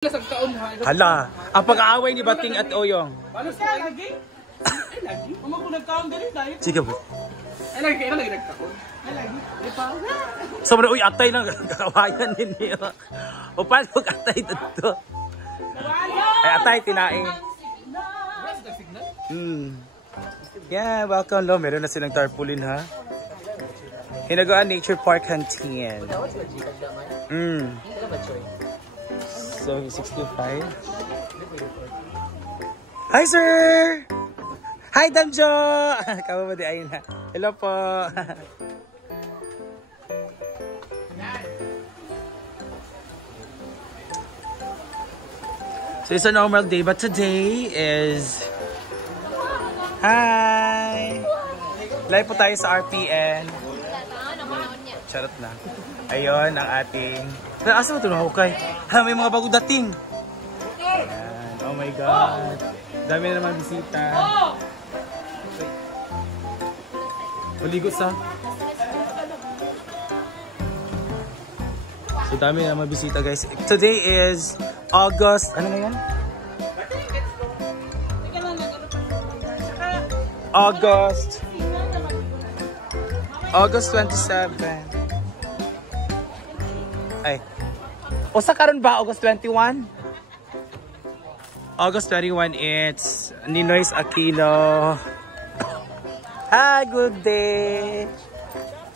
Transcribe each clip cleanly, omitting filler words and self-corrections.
Hala, ang pag-aaway ni Bating at Oyong. Ano siya lagi? Ay lagi. Mama ko nagkaon dali tayo. Sige po. Ay lagi nagkaon. Ay lagi. Ay pa. Sobrang uy atay lang kakawayan din niya. O paano atay dito? Ay atay tinaing. Yeah, welcome lo. Meron na silang tarpaulin ha. Hinagaan Nature Park Canteen. So, 65. Hi, sir! Hi, Danjo! Kamu ba di ayun ha? Hello po! So, it's a normal day, but today is... Hi! Live po tayo sa RPN. Charot na. Ayun, ang ating... Asa mo ito na hukay? Ha, may mga bagong dating. Ayan. Oh my God. Dami na naman bisita. Maligo sa... So dami na naman bisita guys. Today is August... Ano na yan? August 27. Ay. O sa karon ba August 21? August 21 it's Ninoy's Aquino. Hi, good day.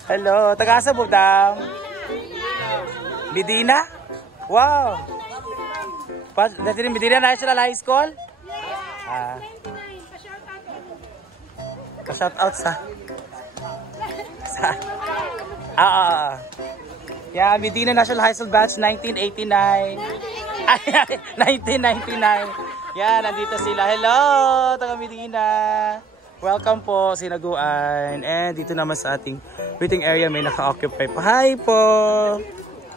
Hello, taga-asa mo daw? Medina? Wow. Dati rin Medina National High School? Ah. Pa-shout out sa yeah, Medina National High School Batch 1989. 1999. Yeah, nandito sila. Hello, taga Medina. Welcome po, Sinaguan. And dito naman sa ating waiting area may naka-occupy pa. Hi po.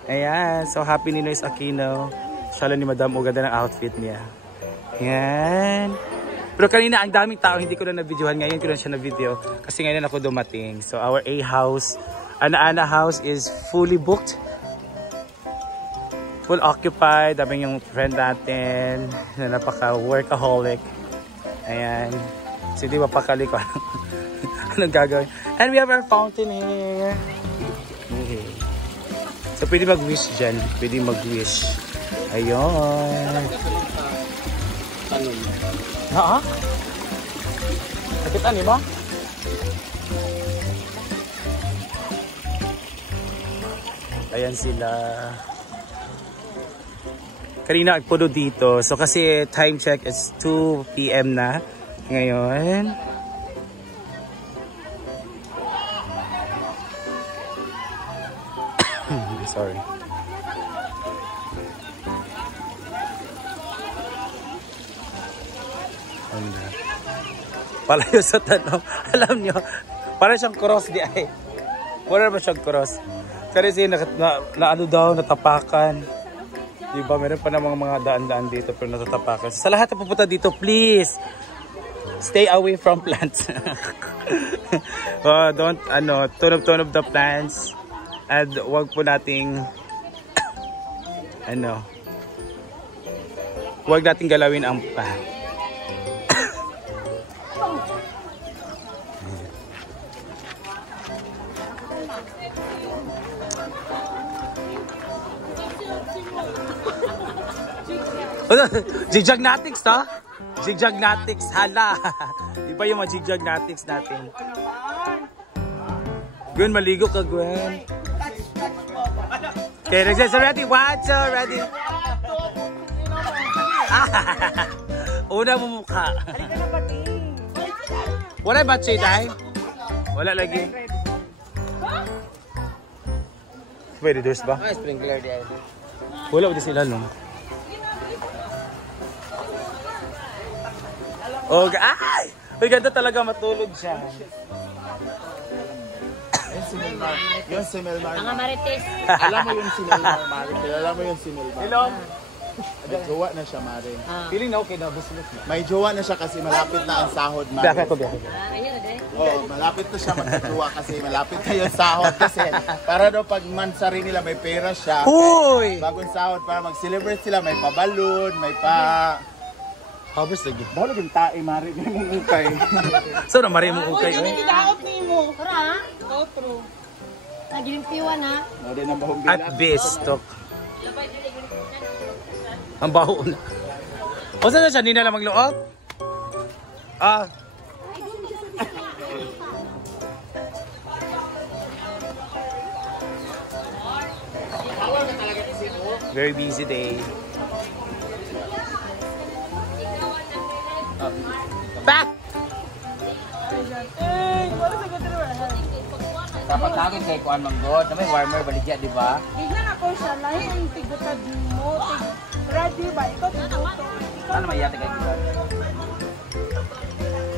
Ayan, so happy ni Noyce Aquino. Shala ni Madam, o ganda ng outfit niya. Ayan. Pero kanina ang daming tao, hindi ko na na-videohan. Ngayon ko na siya na-video kasi ngayon ako dumating. So our A house, Ana house is fully booked. Full occupied. Dami yung friend natin na napaka-workaholic. Ayan. So di ba pakali ko anong gagawin. And we have our fountain here. Okay. So pwede mag-wish dyan. Pwede mag-wish. Ayun. Haa? Nakita niyo ba? Ayan sila. Kanina nagpuno dito. So kasi time check is 2 PM na. Ngayon. Sorry. Palayo sa tanong. Alam nyo, parang siyang cross di ay. Wala naman siyang cross. Kasi na ano daw, natapakan. Diba, meron pa namang mga daan-daan dito pero natatapakan. Sa lahat na pupunta dito, please, stay away from plants. Don't, tune-up the plants. And wag po nating, wag nating galawin ang Jigjag-natics to? Jigjag-natics, hala. Iba yung mga jigjag-natics natin. Gwen, maligo ka, Gwen. Okay, next ready? One, two, ready? Una mo mukha. Wala ba siya tayo? Wala lagi. Pwede doors ba? Sprinkler di ay. Wala ba sila no? Oh, ay! Uy, ganda talaga matulog siya. Yung si Melmar. Mga marites. Alam mo yung si Melmar, Marites. Alam mo yung si Melmar. Hello? May jowa na siya, Mare. Feeling na okay na, business na. May jowa na siya kasi malapit na ang sahod, Mare. Biyak ako, biyak ako. Oh, malapit na siya magkajowa kasi malapit na yung sahod kasi para daw pag mansari nila may pera siya. Hoy! Bagong sahod para mag-celebrate sila, may pa-balloon, may pa... Habos lagi. Bawal yung tae, Mare. Hindi mong ukay. So na mari mo okay. Uy, hindi daot ni mo. Tara, Outro. nagilimpiwan na. O, din ang bahong At Bistok. Ang baho na. O saan na siya? Hindi na lang magluot? Ah. Very busy day. Back! Eh, wala sa gadro. Dapat langit kay kuan manggod, na may warmer baligya, di ba? Bigyan ako siya. Lahi ang tigutad mo. Ready ba? Ikaw tiguto. Ano may yate kay kuan?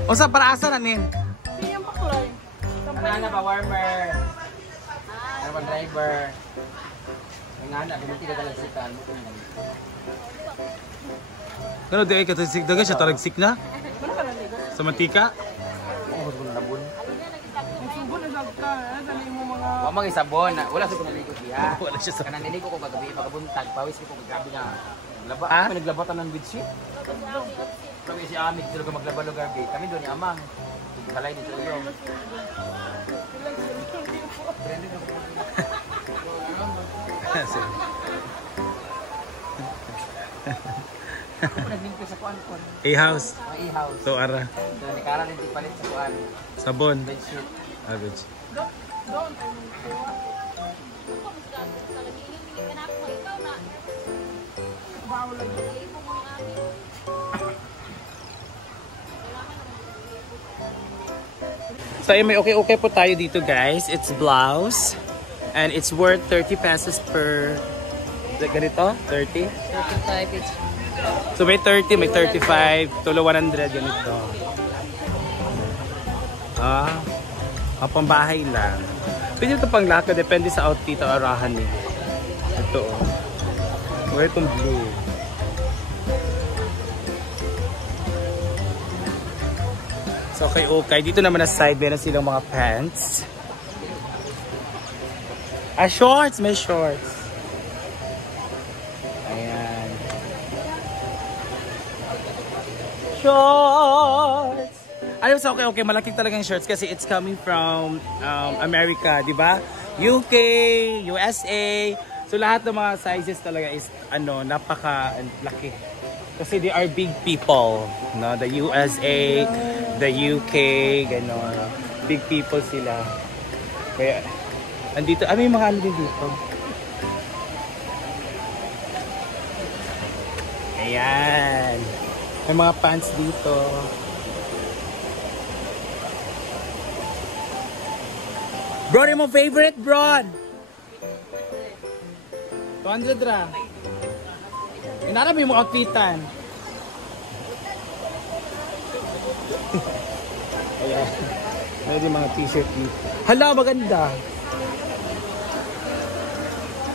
O sa para asa na nin? Siyang paklay. Ano ba warmer? Ano ba driver? Ang ana, dumunti ka talaga sa mo ko nang. Ano di ay katasic daga siya talagsik na? Ano ka naligo? Sa mantika? Oo, gusto na bun. Nagsugod na ka. Dali mo mga... Wa mag isabon, wala sa kunaligo diha. Wala siya sa... Kanang niligo ko kagabi pagabuntag, pawis ko grabe na. Laba, Ah? kami naglabatan ng bedsheet. Kami si Amig talaga maglaba lugar bi. Kami doon ni Amang. Kalay dito yung. Ako naglimpyo sa kuan ko. A-house. Ang e-house. To ara. Doon ni Kara din palit sa kuan. Sabon. Bedsheet. Average. So may okay po tayo dito guys. It's blouse. And it's worth 30 pesos per... Ganito? 30? 35 each. So may 30, may 35, tulo 100 ganito. Pambahay lang. Pwede ito pang laka, depende sa outfit o arahan niya. Ito oh. Where itong blue? So okay. Dito naman na side, meron silang mga pants. Shorts! May shorts. Ayan. Shorts! Alam sa okay. Malaki talagang shorts kasi it's coming from America, di ba? UK, USA. So lahat ng mga sizes talaga is napaka-laki. Kasi they are big people, no? The USA, the UK, gano'n. Big people sila. Kaya andito, may mga ano din dito. Ayan. May mga pants dito. Bro, ano mo favorite, bro? 200 ra. Inarap yung mga outfitan. Ayan. May din mga t-shirt dito. Hala, maganda.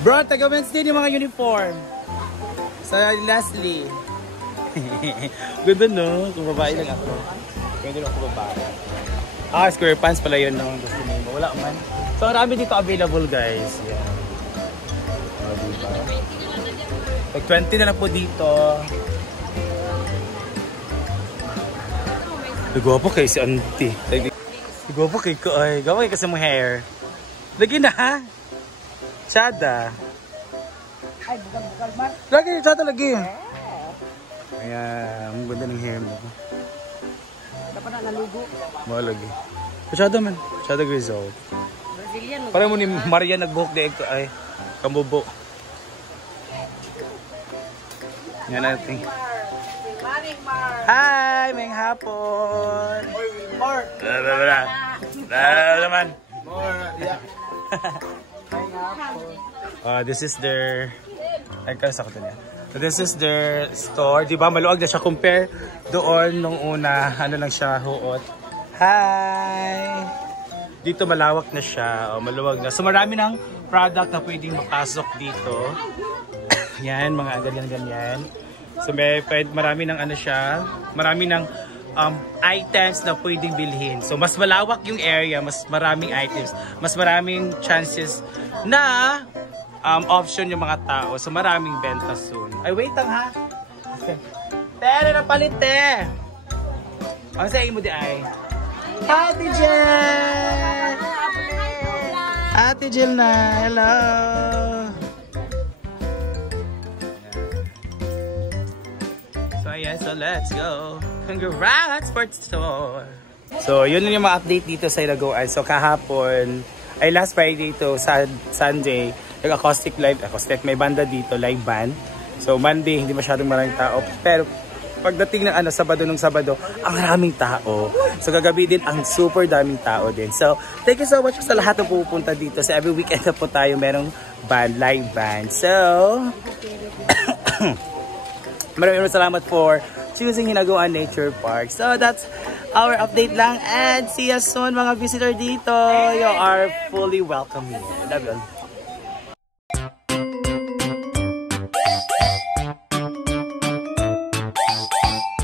Bro, taga-Wednesday yung mga uniform. Sa Leslie. Ganda no? Kung babae lang ako. Pwede lang ako babae. Square pants pala yun no? Gusto mo. Wala man. So, marami dito available guys. Yan. Diba? Like 20 na lang po dito. Nagwapo kay si auntie. Nagwapo kay ko ay. Gawin kasi mong hair. Lagi na ha? Chada. Ay, bukal-bukal man. Lagi, chada lagi. Ayan, ang ganda ng hair mo. Dapat na nalugo. Mga lagi. Chada man. Chada Grizzle. Brazilian. Parang mo ni Maria nagbuhok di ay kambubo. Yan natin. Hi! May hapon! More! naman. More! Yeah. This is their... Ay, kalasa ko ito niya. This is their store. Diba? Maluwag na siya compare doon nung una. Ano lang siya, huot. Hi! Dito malawak na siya. Maluwag na. So marami ng product na pwedeng makasok dito. Yan, mga ganyan-ganyan. So marami ng ano siya, marami ng items na pwedeng bilhin. So mas malawak yung area, mas maraming items, mas maraming chances na option yung mga tao. So maraming benta soon. Ay, wait lang ha. Okay. Tere na palit te. Ano sa mo di ay? Ate Jill! Ate Jill na, hello! So ayan, so let's go. Congrats for store. So yun yung mga update dito sa Iragoan. So kahapon, ay last Friday to Sunday, nag-acoustic live, may banda dito, live band. So Monday, hindi masyadong maraming tao. Pero pagdating ng Sabado, ang maraming tao. So gagabi din, ang super daming tao din. So thank you so much sa lahat na pupunta dito. So every weekend na po tayo merong band, live band. So maraming salamat for choosing Hinaguan Nature Park. So that's our update lang and see you soon mga visitor dito. You are fully welcome here. Love you.